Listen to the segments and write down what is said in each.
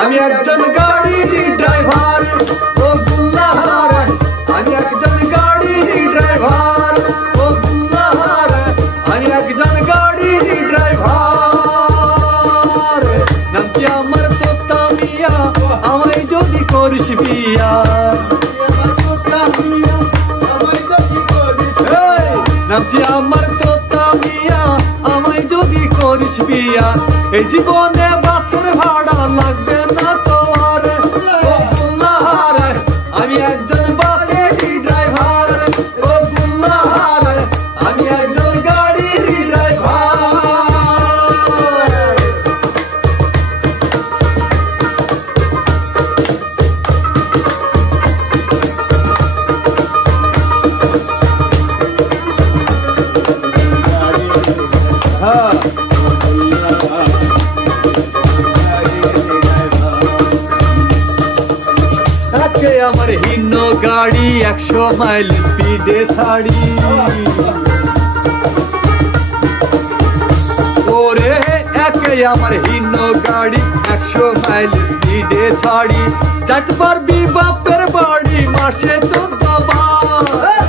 আমি একজন গাড়ির ড্রাইভার ও গুল্লাহার আমি একজন গাড়ির ড্রাইভার ও গুল্লাহার আমি একজন গাড়ির ড্রাইভার নামটি আমার তোতা মিয়া আমায় যদি করিস বিয়া নামটি আমার তোতা মিয়া আমায় যদি করিস বিয়া এই জীবনে বাচ্চার ভাড়া লাগবে না তোমার ও গুল্লাহার আমি একজন বাড়ির ড্রাইভার ও গুল্লাহার আমি একজন গাড়ির ড্রাইভার আমার হিন্ন গাড়ি 100 মাইল স্পিডে ছাড়ি ওরে একে আমার হিন্ন গাড়ি 100 মাইল স্পিডে ছাড়ি যাইতে পারবি বাপের বাড়ি মাসে 14 বার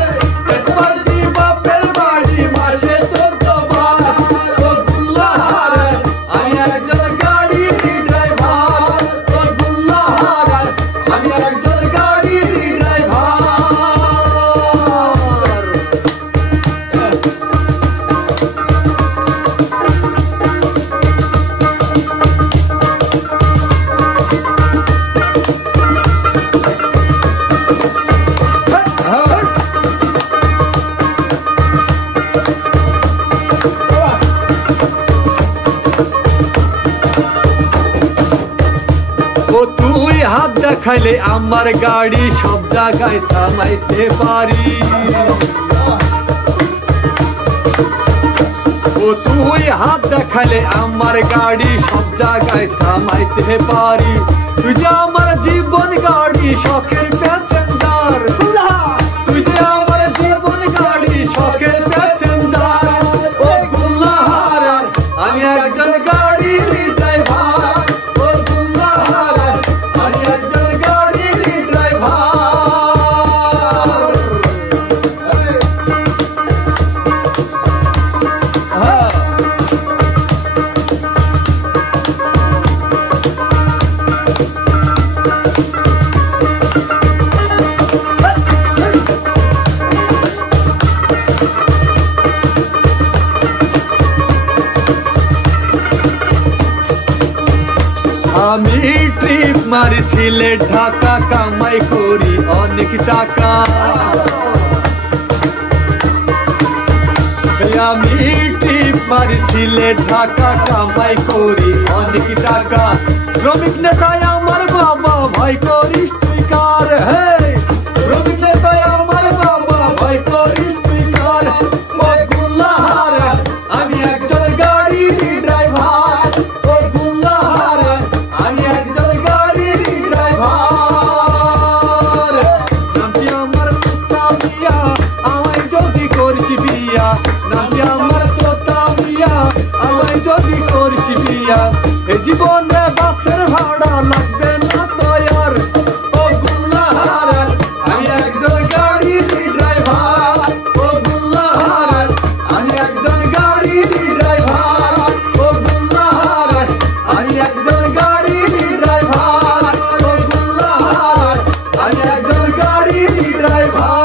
যাইতে পারবি বাপের বাড়ি মাসে 14 বার ও গুল্লাহার আমি একজন গাড়ির ড্রাইভার ও গুল্লাহার আমি একজন গাড়ির ড্রাইভার ও তুই হাত দেখাইলে আমার গাড়ি সব জায়গায় থামাইতে পারি ও তুই হাত দেখাইলে আমার গাড়ি সব জায়গায় থামাইতে পারি তুই যে আমার জীবন গাড়ি শখের প্যাসেঞ্জার তুই যে আমার জীবন গাড়ি শখের প্যাসেঞ্জার ও গুল্লাহার আমি একজন গাড়ির ড্রাইভার ও গুল্লাহার আমি একজন গাড়ির ড্রাইভার আমি ট্রিপ মারি সিলেট ঢাকা কামাই করি অনেক টাকা আমি ট্রিপ মারি সিলেট ঢাকা কামাই করি অনেক টাকা শ্রমিক নেতায় আমার বাবা ভাই করিস তুই কার হে শ্রমিক নেতায় আমার বাবা ভাই করিস তুই কার ও গুল্লাহার আমি একজন গাড়ির ড্রাইভার ও গুল্লাহার আমি একজন গাড়ির ড্রাইভার নামটি আমার তোতা মিয়া আমায় যদি করিস বিয়া নামটি আমার তোতা মিয়া আমায় যদি করিস বিয়া এই জীবনে বাচ্চার ভাড়া লাগবে না তয়ার ও গুল্লাহার আমি একজন গাড়ির ড্রাইভার ও গুল্লাহার আমি একজন গাড়ির ড্রাইভার ও গুল্লাহার আমি একজন গাড়ির ড্রাইভার ও গুল্লাহার আমি একজন গাড়ির ড্রাইভার